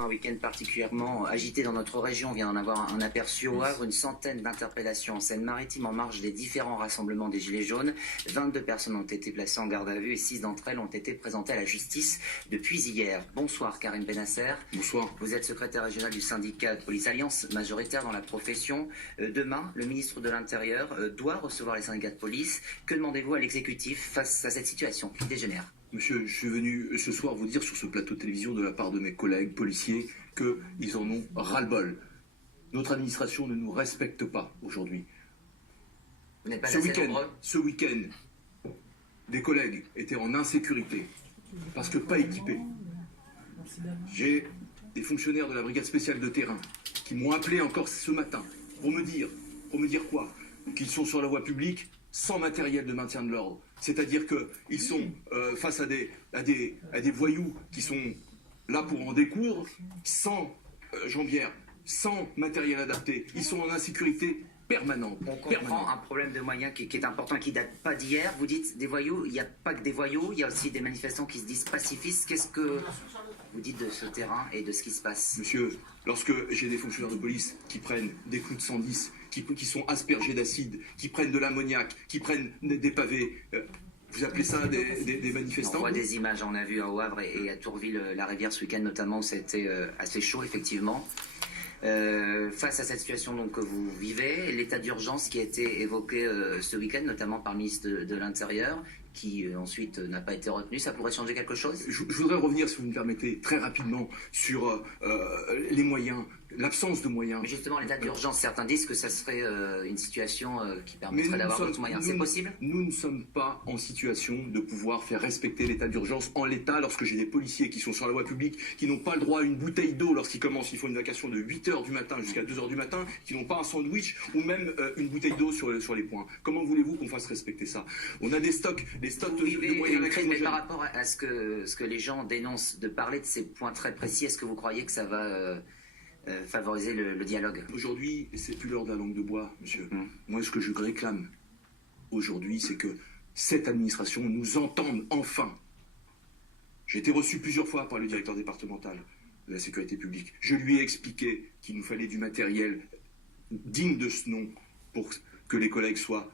un week-end particulièrement agité dans notre région. On vient d'en avoir un aperçu au Havre, une centaine d'interpellations en Seine-Maritime en marge des différents rassemblements des Gilets jaunes. 22 personnes ont été placées en garde à vue et 6 d'entre elles ont été présentées à la justice depuis hier. Bonsoir Karim Benasser. Bonsoir. Vous êtes secrétaire régional du syndicat de police Alliance, majoritaire dans la profession. Demain, le ministre de l'Intérieur doit recevoir les syndicats de police. Que demandez-vous à l'exécutif face à cette situation qui dégénère ? Monsieur, je suis venu ce soir vous dire sur ce plateau de télévision de la part de mes collègues policiers qu'ils en ont ras-le-bol. Notre administration ne nous respecte pas aujourd'hui. Vous n'êtes pas assez nombreux ? Ce week-end, des collègues étaient en insécurité parce que pas équipés. J'ai des fonctionnaires de la brigade spéciale de terrain qui m'ont appelé encore ce matin pour me dire quoi ? Qu'ils sont sur la voie publique sans matériel de maintien de l'ordre. C'est-à-dire qu'ils sont face à des voyous qui sont là pour en découdre, sans jambières, sans matériel adapté. Ils sont en insécurité permanente. On comprend un problème de moyens qui est important, qui ne date pas d'hier. Vous dites des voyous, il n'y a pas que des voyous, il y a aussi des manifestants qui se disent pacifistes. Qu'est-ce que vous dites de ce terrain et de ce qui se passe ? Monsieur, lorsque j'ai des fonctionnaires de police qui prennent des coups de 110, qui sont aspergés d'acide, qui prennent de l'ammoniac, qui prennent des pavés, vous appelez ça des manifestants ? On voit des images, on a vu à Au Havre et à Tourville-la-Rivière ce week-end notamment, où ça a été assez chaud effectivement. Face à cette situation donc, que vous vivez, l'état d'urgence qui a été évoqué ce week-end, notamment par le ministre de l'Intérieur, qui ensuite n'a pas été retenu, ça pourrait changer quelque chose ? Je voudrais revenir, si vous me permettez, très rapidement sur les moyens, l'absence de moyens. Mais justement, l'état d'urgence, certains disent que ça serait une situation qui permettrait d'avoir d'autres moyens. C'est possible ? Nous ne sommes pas en situation de pouvoir faire respecter l'état d'urgence en l'état lorsque j'ai des policiers qui sont sur la voie publique, qui n'ont pas le droit à une bouteille d'eau lorsqu'ils commencent, ils font une vacation de 8h du matin jusqu'à 2h du matin, qui n'ont pas un sandwich ou même une bouteille d'eau sur les poings. Comment voulez-vous qu'on fasse respecter ça ? On a des stocks de moyens lacrymogènes. Mais par rapport à ce que les gens dénoncent, de parler de ces points très précis, est-ce que vous croyez que ça va favoriser le dialogue ? Aujourd'hui, c'est plus l'heure de la langue de bois, monsieur. Moi, ce que je réclame aujourd'hui, c'est que cette administration nous entende enfin. J'ai été reçu plusieurs fois par le directeur départemental de la sécurité publique. Je lui ai expliqué qu'il nous fallait du matériel digne de ce nom pour que les collègues soient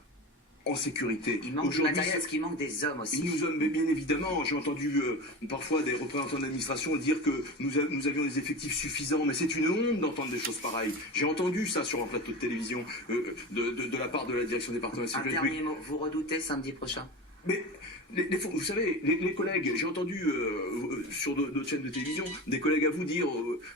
en sécurité. Il manque du matériel, est-ce qu'il manque des hommes aussi ? Nous hommes, bien évidemment. J'ai entendu parfois des représentants d'administration dire que nous avions des effectifs suffisants, mais c'est une honte d'entendre des choses pareilles. J'ai entendu ça sur un plateau de télévision de la part de la direction départementale de la sécurité publique. Un dernier mot, vous redoutez samedi prochain ? Mais vous savez, les collègues, j'ai entendu sur d'autres chaînes de télévision des collègues à vous dire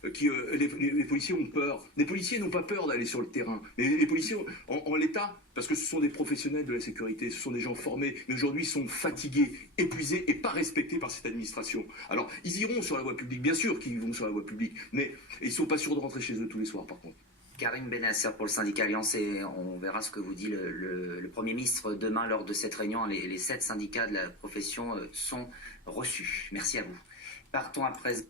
que les policiers ont peur. Les policiers n'ont pas peur d'aller sur le terrain. Les policiers, en l'état, parce que ce sont des professionnels de la sécurité, ce sont des gens formés, mais aujourd'hui sont fatigués, épuisés et pas respectés par cette administration. Alors, ils iront sur la voie publique, bien sûr qu'ils vont sur la voie publique, mais ils ne sont pas sûrs de rentrer chez eux tous les soirs, par contre. Karim Benasser pour le syndicat Alliance, et on verra ce que vous dit le Premier ministre demain lors de cette réunion. Les 7 syndicats de la profession sont reçus. Merci à vous. Partons à présent.